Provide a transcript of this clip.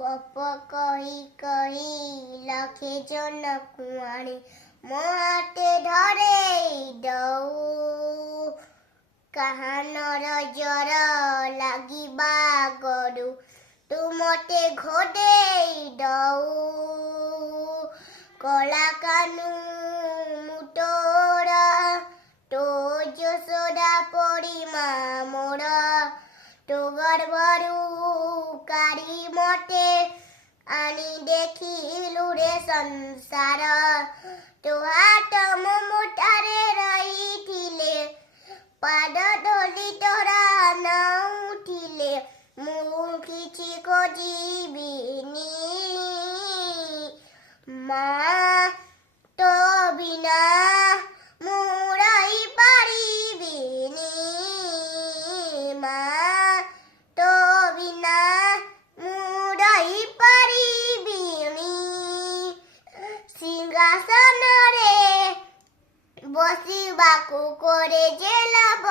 ଗପ କହି କହି ଲକ୍ଷେ ଜନ କୁଆଣି ମୋ ହାତେ ଧରେଇ ଦଉ କାହାନର ଜର ଲାଗିବା ଗରୁ ତୁ ମତେ ଘୋଡେଇ ଦଉ କଳା କାନୁ ମୁଟୋର ତୋ ଯଶୋଦା ପଡ଼ିମା ମୋର ତୋ ଗର୍ଭରୁ କାଢ଼ି ମତେ ଆଣି ଦେଖିଲୁ ରେ ସଂସାର ତୋ ହାତ ମୋ ମୁଠାରେ ରହିଥିଲେ ପାଦ ଧରି ତୋରା ନାଉଥିଲେ ମୁଁ କିଛି ଖୋଜିବିନି ମା ତୋ ବିନା ମୁଁ ରହିପାରିବିନି ମା ତୋ ବିନା ମୁଁ ରହିପାରିବିନି ସିଂହାସନରେ ବସିବାକୁ କରେ ଯେ ଲାଭ